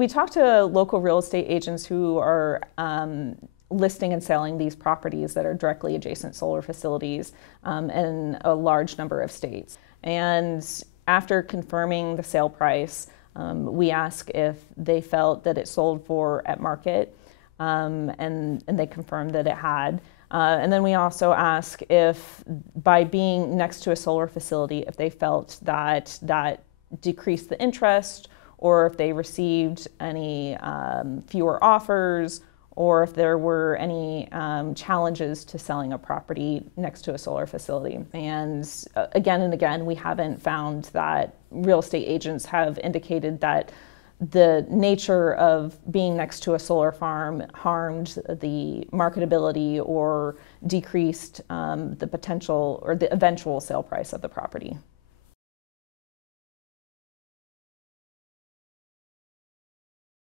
We talked to local real estate agents who are listing and selling these properties that are directly adjacent solar facilities in a large number of states. And after confirming the sale price, we asked if they felt that it sold for at market, and they confirmed that it had. And then we also asked if, by being next to a solar facility, if they felt that that decreased the interest, or if they received any fewer offers, or if there were any challenges to selling a property next to a solar facility. And again, we haven't found that real estate agents have indicated that the nature of being next to a solar farm harmed the marketability or decreased the potential or the eventual sale price of the property.